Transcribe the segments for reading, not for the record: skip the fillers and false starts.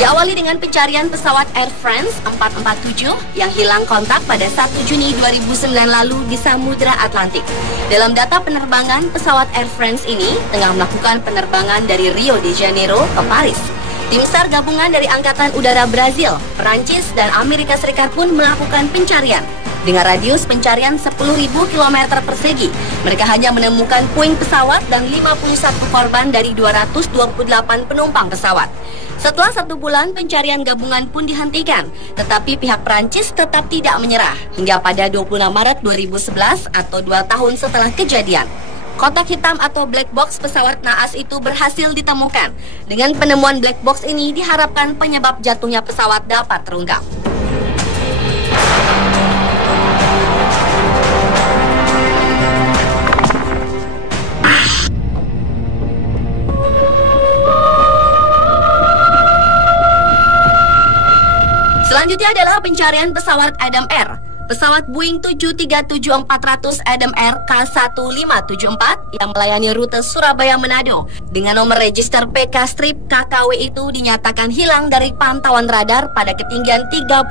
Diawali dengan pencarian pesawat Air France 447 yang hilang kontak pada 1 Juni 2009 lalu di Samudra Atlantik. Dalam data penerbangan, pesawat Air France ini tengah melakukan penerbangan dari Rio de Janeiro ke Paris. Tim SAR gabungan dari Angkatan Udara Brazil, Perancis, dan Amerika Serikat pun melakukan pencarian. Dengan radius pencarian 10.000 km persegi, mereka hanya menemukan puing pesawat dan 51 korban dari 228 penumpang pesawat. Setelah 1 bulan, pencarian gabungan pun dihentikan, tetapi pihak Perancis tetap tidak menyerah hingga pada 26 Maret 2011 atau 2 tahun setelah kejadian. Kotak hitam atau black box pesawat naas itu berhasil ditemukan. Dengan penemuan black box ini diharapkan penyebab jatuhnya pesawat dapat terungkap. Selanjutnya adalah pencarian pesawat Adam Air. Pesawat Boeing 737-400 Adam Air K1574 yang melayani rute Surabaya-Manado dengan nomor register PK-KKW itu dinyatakan hilang dari pantauan radar pada ketinggian 35.000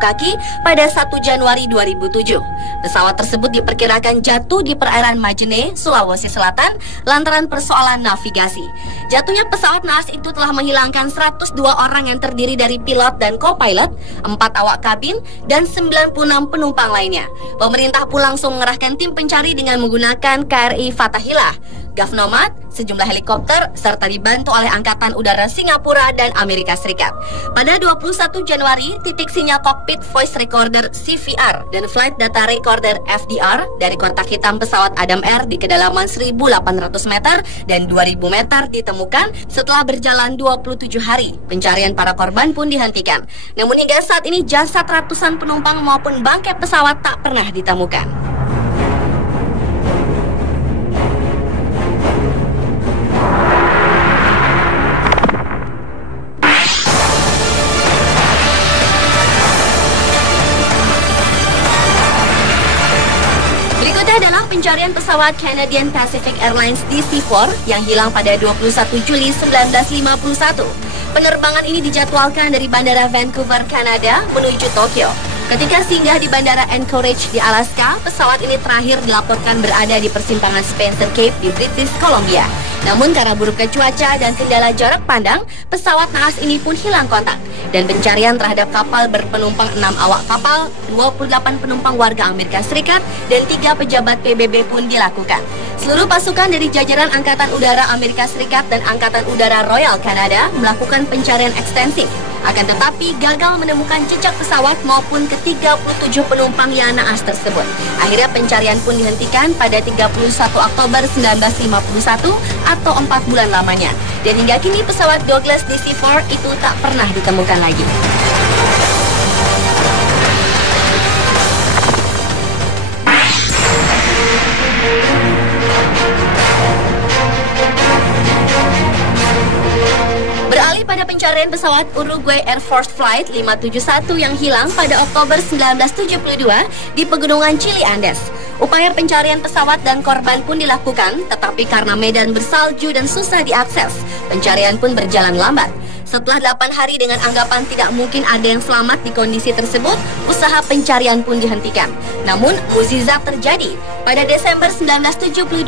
kaki pada 1 Januari 2007. Pesawat tersebut diperkirakan jatuh di perairan Majene, Sulawesi Selatan lantaran persoalan navigasi. Jatuhnya pesawat naas itu telah menghilangkan 102 orang yang terdiri dari pilot dan co-pilot, 4 awak kabin, dan 96 penumpang lainnya. Pemerintah pun langsung mengerahkan tim pencari dengan menggunakan KRI Fatahillah, Gavnomad, sejumlah helikopter, serta dibantu oleh Angkatan Udara Singapura dan Amerika Serikat. Pada 21 Januari, titik sinyal kokpit voice recorder CVR dan flight data recorder FDR dari kotak hitam pesawat Adam Air di kedalaman 1.800 meter dan 2.000 meter ditemukan setelah berjalan 27 hari. Pencarian para korban pun dihentikan. Namun hingga saat ini jasad ratusan penumpang maupun bangkai pesawat tak pernah ditemukan. Adalah pencarian pesawat Canadian Pacific Airlines DC-4 yang hilang pada 21 Juli 1951. Penerbangan ini dijadwalkan dari Bandara Vancouver, Kanada menuju Tokyo. Ketika singgah di Bandara Anchorage di Alaska, pesawat ini terakhir dilaporkan berada di persimpangan Spencer Cape di British Columbia. Namun karena buruknya cuaca dan kendala jarak pandang, pesawat naas ini pun hilang kontak. Dan pencarian terhadap kapal berpenumpang 6 awak kapal, 28 penumpang warga Amerika Serikat, dan 3 pejabat PBB pun dilakukan. Seluruh pasukan dari jajaran Angkatan Udara Amerika Serikat dan Angkatan Udara Royal Kanada melakukan pencarian ekstensif. Akan tetapi gagal menemukan jejak pesawat maupun ke-37 penumpang yang naas tersebut. Akhirnya pencarian pun dihentikan pada 31 Oktober 1951 atau 4 bulan lamanya. Dan hingga kini pesawat Douglas DC-4 itu tak pernah ditemukan lagi. Beralih pada pencarian pesawat Uruguay Air Force Flight 571 yang hilang pada Oktober 1972 di Pegunungan Chili Andes. Upaya pencarian pesawat dan korban pun dilakukan, tetapi karena medan bersalju dan susah diakses, pencarian pun berjalan lambat. Setelah 8 hari dengan anggapan tidak mungkin ada yang selamat di kondisi tersebut, usaha pencarian pun dihentikan. Namun, mukjizat terjadi. Pada Desember 1972,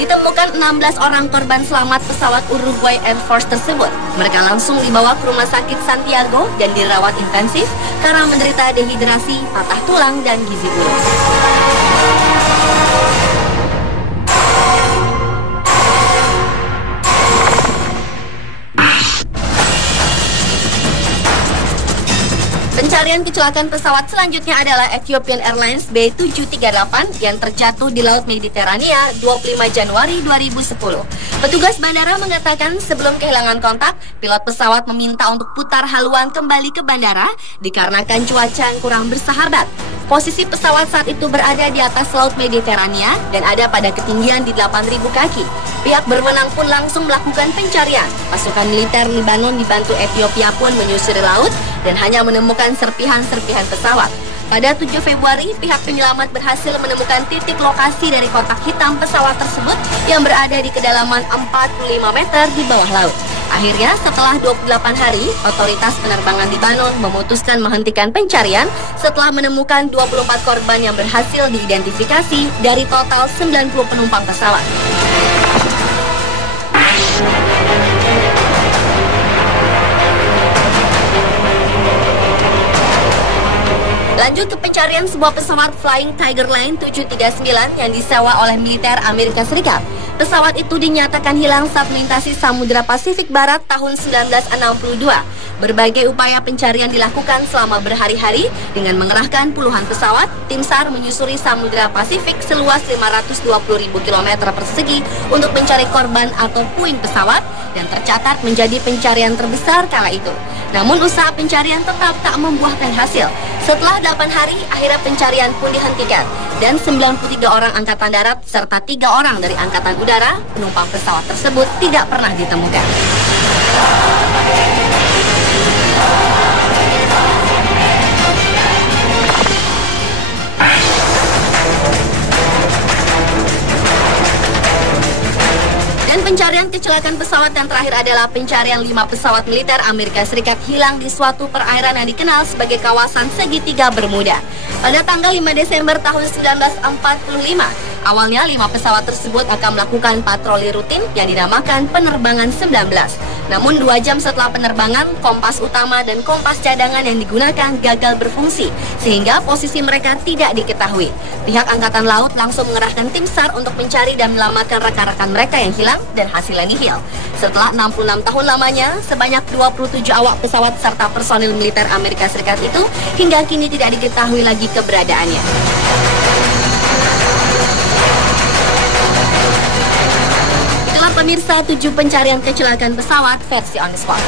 ditemukan 16 orang korban selamat pesawat Uruguay Air Force tersebut. Mereka langsung dibawa ke Rumah Sakit Santiago dan dirawat intensif karena menderita dehidrasi, patah tulang, dan gizi buruk. Pencarian kecelakaan pesawat selanjutnya adalah Ethiopian Airlines B738 yang terjatuh di Laut Mediterania 25 Januari 2010. Petugas bandara mengatakan sebelum kehilangan kontak, pilot pesawat meminta untuk putar haluan kembali ke bandara dikarenakan cuaca yang kurang bersahabat. Posisi pesawat saat itu berada di atas Laut Mediterania dan ada pada ketinggian di 8.000 kaki. Pihak berwenang pun langsung melakukan pencarian. Pasukan militer Lebanon dibantu Ethiopia pun menyusuri laut dan hanya menemukan serpihan-serpihan pesawat. Pada 7 Februari, pihak penyelamat berhasil menemukan titik lokasi dari kotak hitam pesawat tersebut yang berada di kedalaman 45 meter di bawah laut. Akhirnya, setelah 28 hari, otoritas penerbangan Lebanon memutuskan menghentikan pencarian setelah menemukan 24 korban yang berhasil diidentifikasi dari total 90 penumpang pesawat. Lanjut ke pencarian sebuah pesawat Flying Tiger Line 739 yang disewa oleh militer Amerika Serikat. Pesawat itu dinyatakan hilang saat melintasi Samudra Pasifik Barat tahun 1962. Berbagai upaya pencarian dilakukan selama berhari-hari dengan mengerahkan puluhan pesawat. Tim SAR menyusuri Samudra Pasifik seluas 520.000 km persegi untuk mencari korban atau puing pesawat dan tercatat menjadi pencarian terbesar kala itu. Namun usaha pencarian tetap tak membuahkan hasil. Setelah 8 hari, akhirnya pencarian pun dihentikan dan 93 orang angkatan darat serta 3 orang dari angkatan udara penumpang pesawat tersebut tidak pernah ditemukan. Pencarian kecelakaan pesawat yang terakhir adalah pencarian 5 pesawat militer Amerika Serikat hilang di suatu perairan yang dikenal sebagai kawasan segitiga Bermuda. Pada tanggal 5 Desember tahun 1945, awalnya 5 pesawat tersebut akan melakukan patroli rutin yang dinamakan penerbangan 19. Namun 2 jam setelah penerbangan, kompas utama dan kompas cadangan yang digunakan gagal berfungsi, sehingga posisi mereka tidak diketahui. Pihak Angkatan Laut langsung mengerahkan tim SAR untuk mencari dan menyelamatkan rekan-rekan mereka yang hilang dan hasilnya nihil. Setelah 66 tahun lamanya, sebanyak 27 awak pesawat serta personil militer Amerika Serikat itu hingga kini tidak diketahui lagi keberadaannya. Itulah pemirsa 7 pencarian kecelakaan pesawat versi on the spot.